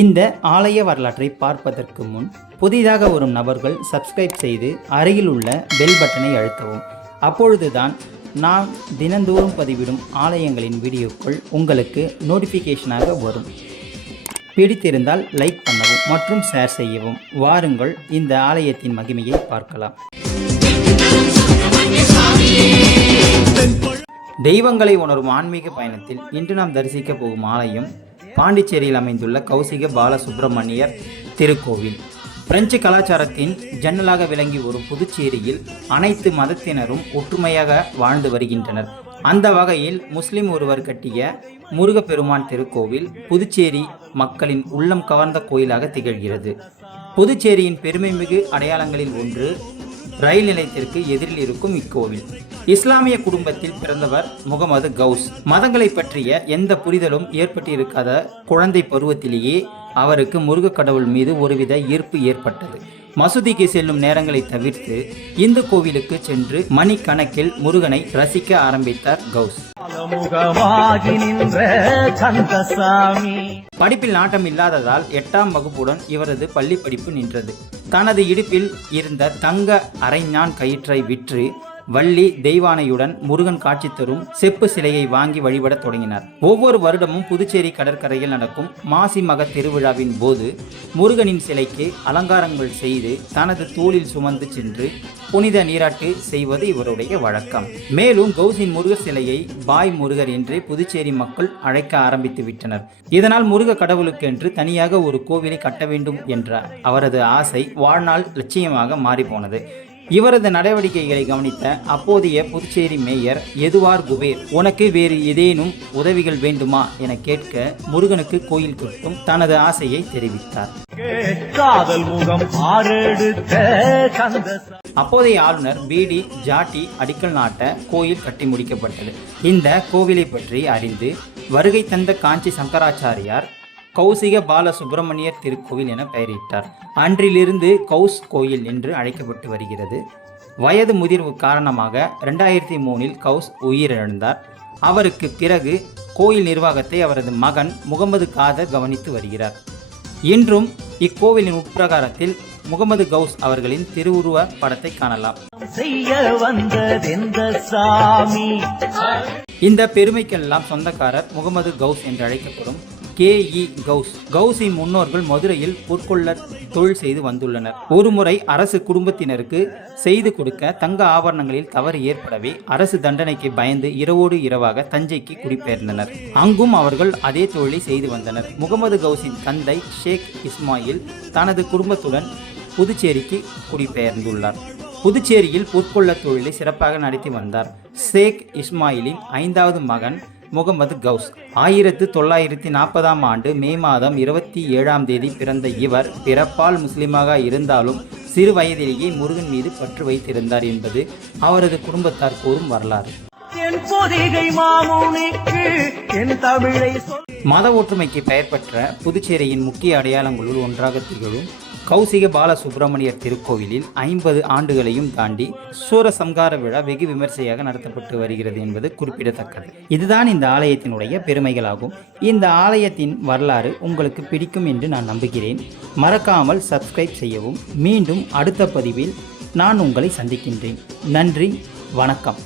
இந்த ஆலய வரலாற்றை பார்ப்பதற்கு முன் புதிதாக வரும் நபர்கள் சப்ஸ்கிரைப் செய்து அருகில் உள்ள பெல் பட்டனை அழுத்தவும். அப்பொழுதுதான் நான் தினந்தோறும் பதிவிடும் ஆலயங்களின் வீடியோக்கள் உங்களுக்கு நோட்டிஃபிகேஷனாக வரும். பிடித்திருந்தால் லைக் பண்ணவும் மற்றும் ஷேர் செய்யவும். வாருங்கள் இந்த ஆலயத்தின் மகிமையை பார்க்கலாம். தெய்வங்களை உணரும் ஆன்மீக பயணத்தில் இன்று நாம் தரிசிக்க போகும் ஆலயம் பாண்டிச்சேரியில் அமைந்துள்ள கௌசிக பாலசுப்பிரமணியர் திருக்கோவில். பிரெஞ்சு கலாச்சாரத்தின் ஜன்னலாக விளங்கி வரும் புதுச்சேரியில் அனைத்து மதத்தினரும் ஒற்றுமையாக வாழ்ந்து வருகின்றனர். அந்த வகையில் முஸ்லிம் ஒருவர் கட்டிய முருகப்பெருமான் திருக்கோவில் புதுச்சேரி மக்களின் உள்ளம் கவர்ந்த கோயிலாக திகழ்கிறது. புதுச்சேரியின் பெருமைமிகு அடையாளங்களில் ஒன்று ரயில் நிலையத்திற்கு எதிரில் இருக்கும் இக்கோவில். இஸ்லாமிய குடும்பத்தில் பிறந்தவர் முகமது கவுஸ். மதங்களை பற்றிய எந்த புரிதலும் ஏற்பட்டிருக்காத குழந்தை பருவத்திலேயே அவருக்கு முருக கடவுள் மீது ஒருவித ஈர்ப்பு ஏற்பட்டது. மசூதிக்கு செல்லும் நேரங்களை தவிர்த்து இந்து கோவிலுக்கு சென்று மணிக்கணக்கில் முருகனை ரசிக்க ஆரம்பித்தார் கவுஸ். படிப்பில் நாட்டம் இல்லாததால் 8ஆம் வகுப்புடன் இவரது பள்ளி படிப்பு நின்றது. தனது இடுப்பில் இருந்த தங்க அரைஞான் கயிற்றை விற்று வள்ளி தெய்வானையுடன் முருகன் காட்சி தரும் செப்பு சிலையை வாங்கி வழிபட தொடங்கினார். ஒவ்வொரு வருடமும் புதுச்சேரி கடற்கரையில் நடக்கும் மாசி மக திருவிழாவின் போது முருகனின் சிலைக்கு அலங்காரங்கள் செய்து தனது தோளில் சுமந்து சென்று புனித நீராட்டு செய்வது இவருடைய வழக்கம். மேலும் கௌசின் முருகர் சிலையை பாய் முருகர் என்று புதுச்சேரி மக்கள் அழைக்க ஆரம்பித்து விட்டனர். இதனால் முருக கடவுளுக்கென்று தனியாக ஒரு கோவிலை கட்ட வேண்டும் என்ற அவரது ஆசை வாழ்நாள் லட்சியமாக மாறிப்போனது. இவரது நடவடிக்கைகளை கவனித்த அப்போதைய புதுச்சேரி மேயர் எதுவார் குபேர், உனக்கு வேறு ஏதேனும் உதவிகள் வேண்டுமா என கேட்க முருகனுக்கு கோயில் கட்டும் தனது ஆசையை தெரிவித்தார். அப்போதைய ஆளுநர் பிடி ஜாட்டி அடிக்கல் நாட்ட கோயில் கட்டி முடிக்கப்பட்டது. இந்த கோவிலை பற்றி அறிந்து வருகை தந்த காஞ்சி சங்கராச்சாரியார் கௌசிக பாலசுப்பிரமணியர் திருக்கோவில் என பெயரிட்டார். அன்றிலிருந்து கௌஸ் கோயில் என்று அழைக்கப்பட்டு வருகிறது. வயது முதிர்வு காரணமாக 2003 கௌஸ் உயிரிழந்தார். அவருக்கு பிறகு கோயில் நிர்வாகத்தை அவரது மகன் முகமது காதர் கவனித்து வருகிறார். இன்றும் இக்கோவிலின் உட்பிரகாரத்தில் முகமது கௌஸ் அவர்களின் திருவுருவ படத்தை காணலாம். இந்த பெருமைக்கெல்லாம் சொந்தக்காரர் முகமது கௌஸ் என்று அழைக்கப்படும் கே.இ. கௌஸ். கௌசின் முன்னோர்கள் மதுரையில் பொற்கொள்ள தொழில் செய்து வந்துள்ளனர். ஒருமுறை அரசு குடும்பத்தினருக்கு செய்து கொடுக்க தங்க ஆபரணங்களில் தவறு ஏற்படவே அரசு தண்டனைக்கு பயந்து இரவோடு இரவாக தஞ்சைக்கு குடிபெயர்ந்தனர். அங்கும் அவர்கள் அதே தொழிலை செய்து வந்தனர். முகமது கௌசின் தந்தை ஷேக் இஸ்மாயில் தனது குடும்பத்துடன் புதுச்சேரிக்கு குடிபெயர்ந்துள்ளார். புதுச்சேரியில் பொற்கொள்ள தொழிலை சிறப்பாக நடத்தி வந்தார். ஷேக் இஸ்மாயிலின் 5வது மகன் முகமது கௌஸ். 1940ஆம் ஆண்டு மே மாதம் 27ஆம் தேதி பிறந்த இவர் பிறப்பால் முஸ்லிமாக இருந்தாலும் சிறு வயதிலேயே முருகன் மீது பற்று வைத்திருந்தார் என்பது அவரது குடும்பத்தார் கூறும் வரலாறு. மத ஒற்றுமைக்கு பெயர் பெற்ற புதுச்சேரியின் முக்கிய அடையாளங்களுள் ஒன்றாக திகழும் கௌசிக பாலசுப்பிரமணியர் திருக்கோவிலில் 50 ஆண்டுகளையும் தாண்டி சூரசம்கார விழா வெகு விமர்சையாக நடத்தப்பட்டு வருகிறது என்பது குறிப்பிடத்தக்கது. இதுதான் இந்த ஆலயத்தினுடைய பெருமைகளாகும். இந்த ஆலயத்தின் வரலாறு உங்களுக்கு பிடிக்கும் என்று நான் நம்புகிறேன். மறக்காமல் சப்ஸ்கிரைப் செய்யவும். மீண்டும் அடுத்த பதிவில் நான் உங்களை சந்திக்கின்றேன். நன்றி, வணக்கம்.